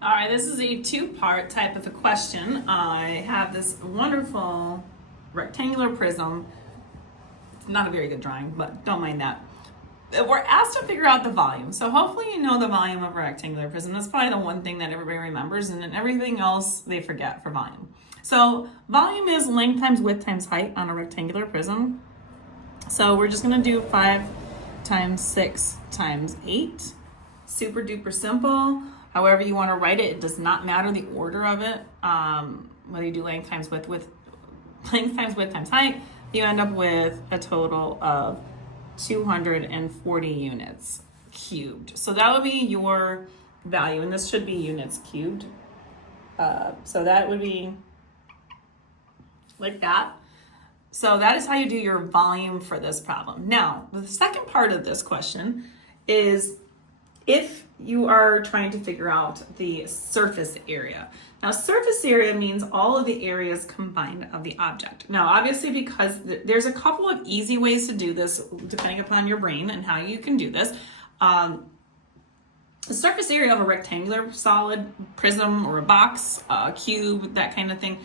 All right, this is a two-part type of a question. I have this wonderful rectangular prism. It's not a very good drawing, but don't mind that. We're asked to figure out the volume. So hopefully you know the volume of a rectangular prism. That's probably the one thing that everybody remembers, and then everything else they forget for volume. So volume is length times width times height on a rectangular prism. So we're just gonna do 5 times 6 times 8. Super duper simple. However you want to write it, it does not matter the order of it. Whether you do length times width times height, you end up with a total of 240 units cubed. So that would be your value, and this should be units cubed. So that would be like that. So that is how you do your volume for this problem. Now, the second part of this question is if you are trying to figure out the surface area. Now, surface area means all of the areas combined of the object. Now, obviously, because there's a couple of easy ways to do this, depending upon your brain and how you can do this. The surface area of a rectangular solid prism or a box, a cube, that kind of thing,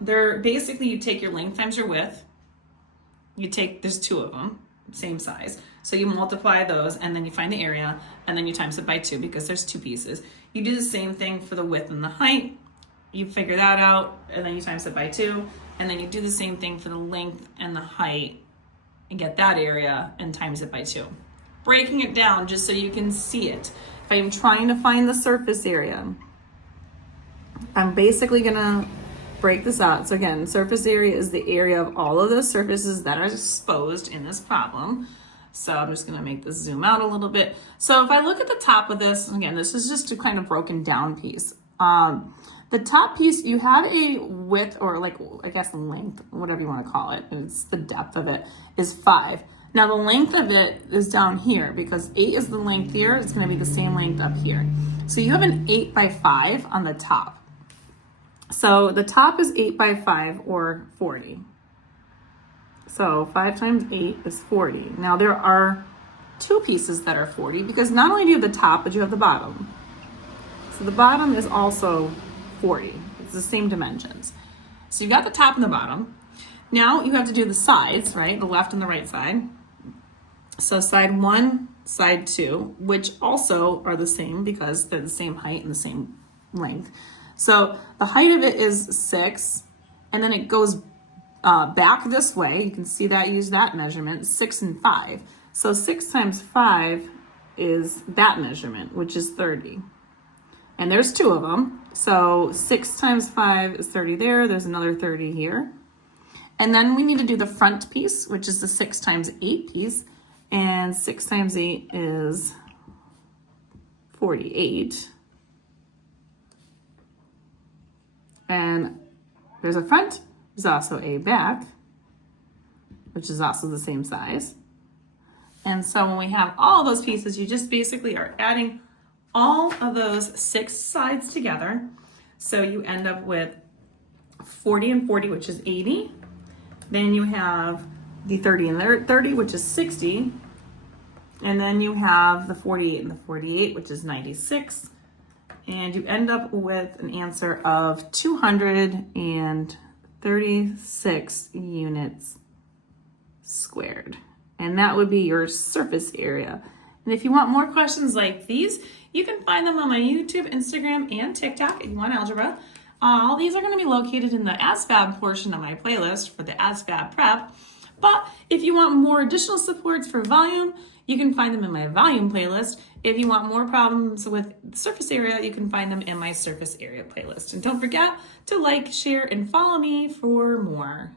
they're basically, you take your length times your width. There's two of them, same size. So you multiply those, and then you find the area, and then you times it by 2 because there's 2 pieces. You do the same thing for the width and the height. You figure that out, and then you times it by 2, and then you do the same thing for the length and the height and get that area and times it by 2. Breaking it down just so you can see it. If I'm trying to find the surface area, I'm basically gonna break this out. So again, surface area is the area of all of those surfaces that are exposed in this problem. So I'm just gonna make this zoom out a little bit. So if I look at the top of this, again, this is just a kind of broken down piece. The top piece, you have a width, or like, I guess length, whatever you wanna call it, it's the depth of it, is 5. Now the length of it is down here because 8 is the length here, it's gonna be the same length up here. So you have an 8 by 5 on the top. So the top is 8 by 5 or 40. So 5 times 8 is 40. Now there are 2 pieces that are 40 because not only do you have the top, but you have the bottom. So the bottom is also 40. It's the same dimensions. So you've got the top and the bottom. Now you have to do the sides, right? The left and the right side. So side 1, side 2, which also are the same because they're the same height and the same length. So the height of it is 6, and then it goes back this way. You can see that, use that measurement, 6 and 5. So 6 times 5 is that measurement, which is 30. And there's 2 of them. So 6 times 5 is 30 there. There's another 30 here. And then we need to do the front piece, which is the 6 times 8 piece. And 6 times 8 is 48. And there's a front. There's also a back, which is also the same size. And so when we have all of those pieces, you just basically are adding all of those 6 sides together. So you end up with 40 and 40, which is 80. Then you have the 30 and 30, which is 60. And then you have the 48 and the 48, which is 96. And you end up with an answer of 236 units squared. And that would be your surface area. And if you want more questions like these, you can find them on my YouTube, Instagram, and TikTok at YouWantAlgebra. All these are going to be located in the ASVAB portion of my playlist for the ASVAB prep. But if you want more additional supports for volume, you can find them in my volume playlist. If you want more problems with surface area, you can find them in my surface area playlist. And don't forget to like, share, and follow me for more.